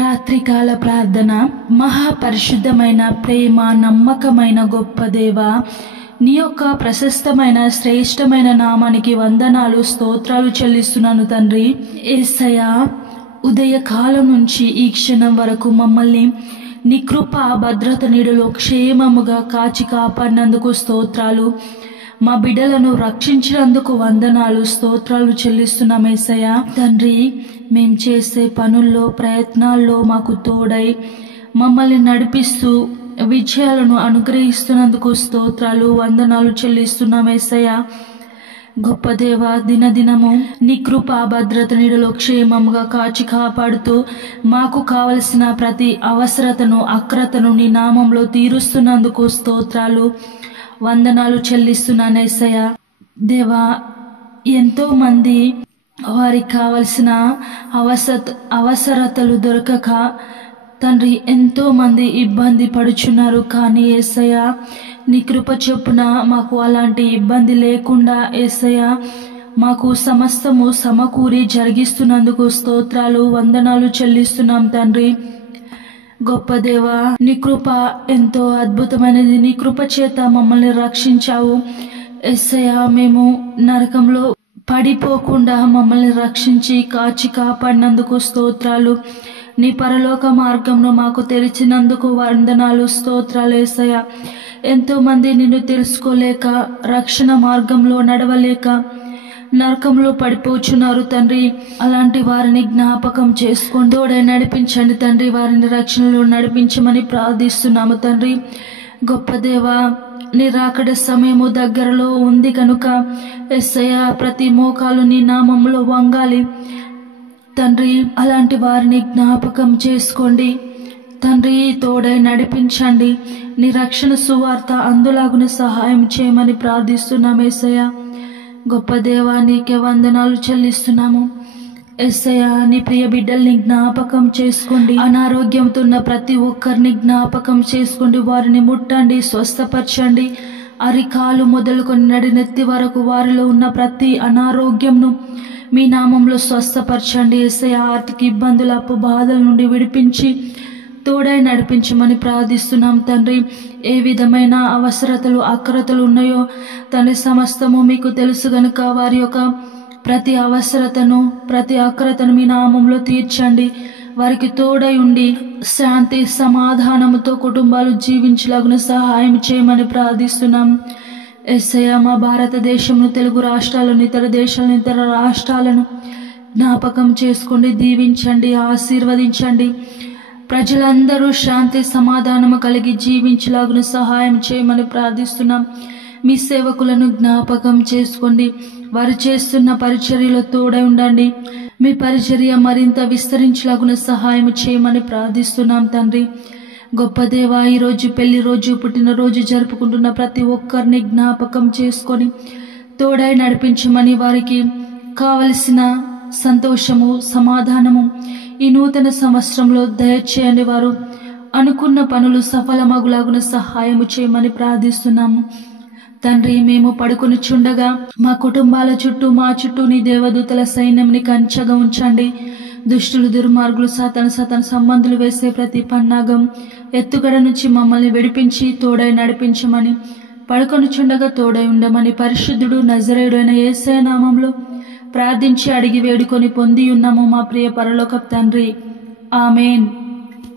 రాత్రికాల ప్రార్థన. మహాపరిశుద్ధమైన ప్రేమ నమ్మకమైన గొప్ప దేవ, నీ యొక్క ప్రశస్తమైన శ్రేష్టమైన నామానికి వందనాలు స్తోత్రాలు చెల్లిస్తున్నాను తండ్రి. యేసయ్యా, ఉదయకాలం నుంచి ఈ క్షణం వరకు మమ్మల్ని నీ కృప భద్రత నీడలో క్షేమముగా కాచి కాపాడినందుకు స్తోత్రాలు. మా బిడ్డలను రక్షించినందుకు వందనాలు స్తోత్రాలు చెల్లిస్తున్నాం యేసయ్యా. తండ్రి, మేం చేసే పనుల్లో ప్రయత్నాల్లో మాకు తోడై మమ్మల్ని నడిపిస్తూ విజయాలను అనుగ్రహిస్తున్నందుకు స్తోత్రాలు వందనాలు చెల్లిస్తున్నాం యేసయ్యా. గొప్ప దేవ, దినదినము నీ కృప భద్రత నీడలో క్షేమముగా కాచి కాపాడుతూ మాకు కావలసిన ప్రతి అవసరతను అక్రతను నీ నామంలో తీరుస్తున్నందుకు స్తోత్రాలు వందనాలు చెల్లిస్తున్నాను యేసయ్యా. దేవా, ఎంతో మంది వారికి కావలసిన అవసరతలు దొరకక తండ్రి ఎంతో మంది ఇబ్బంది పడుచున్నారు. కానీ యేసయ్యా, నీ కృప చొప్పున మాకు అలాంటి ఇబ్బంది లేకుండా యేసయ్యా మాకు సమస్తము సమకూరి జరిగిస్తున్నందుకు స్తోత్రాలు వందనాలు చెల్లిస్తున్నాం తండ్రి. గొప్ప దేవా, నీ కృప ఎంతో అద్భుతమైనది. నీ కృప చేత మమ్మల్ని రక్షించావు యేసయ్యా. మేము నరకంలో పడిపోకుండా మమ్మల్ని రక్షించి కాచి కాపాడినందుకు స్తోత్రాలు. నీ పరలోక మార్గంను మాకు తెరిచినందుకు వందనాలు స్తోత్రాలు యేసయ్యా. ఎంతో మంది నిన్ను తెలుసుకోలేక రక్షణ మార్గంలో నడవలేక నరకంలో పడిపోచున్నారు తండ్రి. అలాంటి వారిని జ్ఞాపకం చేసుకొని తోడై నడిపించండి తండ్రి. వారిని రక్షణలో నడిపించమని ప్రార్థిస్తున్నాము తండ్రి. గొప్ప దేవా, నీ రాకడ సమయము దగ్గరలో ఉంది కనుక యేసయ్యా ప్రతి మోకాలు నీ నామంలో వంగాలి తండ్రి. అలాంటి వారిని జ్ఞాపకం చేసుకోండి తండ్రి. తోడై నడిపించండి. నీ రక్షణ సువార్త అందులాగున సహాయం చేయమని ప్రార్థిస్తున్నాం యేసయ్యా. గొప్ప దేవా, నీకే వందనాలు చెల్లిస్తున్నాము యేసయ్యా. నీ ప్రియ బిడ్డల్ని జ్ఞాపకం చేసుకోండి. అనారోగ్యంతో ఉన్న ప్రతి ఒక్కరిని జ్ఞాపకం చేసుకోండి. వారిని ముట్టండి, స్వస్థపరచండి. అరికాలు మొదలుకొని నడినెత్తి వరకు వారిలో ఉన్న ప్రతి అనారోగ్యంను మీ నామంలో స్వస్థపరచండి యేసయ్యా. ఆర్థిక ఇబ్బందుల అప్పు బాధల నుండి విడిపించి తోడై నడిపించమని ప్రార్థిస్తున్నాం తండ్రి. ఏ విధమైన అవసరతలు అక్రతలు ఉన్నాయో తండ్రి సమస్తము మీకు తెలుసు గనుక వారి యొక్క ప్రతి అవసరతను ప్రతి అక్రతను మీ నామంలో తీర్చండి. వారికి తోడై ఉండి శాంతి సమాధానముతో కుటుంబాలు జీవించలాగున సహాయం చేయమని ప్రార్థిస్తున్నాం యేసయ్యా. మా భారతదేశంను, తెలుగు రాష్ట్రాలను, ఇతర దేశాలను, ఇతర రాష్ట్రాలను జ్ఞాపకం చేసుకోండి, దీవించండి, ఆశీర్వదించండి. ప్రజలందరూ శాంతి సమాధానము కలిగి జీవించలాగున సహాయం చేయమని ప్రార్థిస్తున్నాం. మీ సేవకులను జ్ఞాపకం చేసుకోండి. వారు చేస్తున్న పరిచర్యలో తోడై ఉండండి. మీ పరిచర్య మరింత విస్తరించలాగున సహాయం చేయమని ప్రార్థిస్తున్నాం తండ్రి. గొప్ప దేవా, ఈరోజు పెళ్లి రోజు, పుట్టినరోజు జరుపుకుంటున్న ప్రతి ఒక్కరిని జ్ఞాపకం చేసుకొని తోడై నడిపించమని వారికి కావలసిన సంతోషము సమాధానము ఈ నూతన సంవత్సరంలో దయచేయండి. వారు అనుకున్న పనులు సఫలమగులాగున సహాయము చేయమని ప్రార్థిస్తున్నాము తండ్రి. మేము పడుకొని చుండగా మా కుటుంబాల చుట్టూ మా చుట్టూ నీ దేవదూతల సైన్యంని కంచగా ఉంచండి. దుష్టులు, దుర్మార్గులు, సాతాను సంబంధులు వేసే ప్రతి పన్నాగం ఎత్తుగడ నుంచి మమ్మల్ని విడిపించి తోడై నడిపించమని, పడుకొని చుండగా తోడై ఉండమని పరిశుద్ధుడు నజరేయుడు అయిన యేసయ్య నామంలో ప్రార్థించి అడిగి వేడుకొని పొంది ఉన్నాము మా ప్రియ పరలోకపు తండ్రి. ఆమేన్.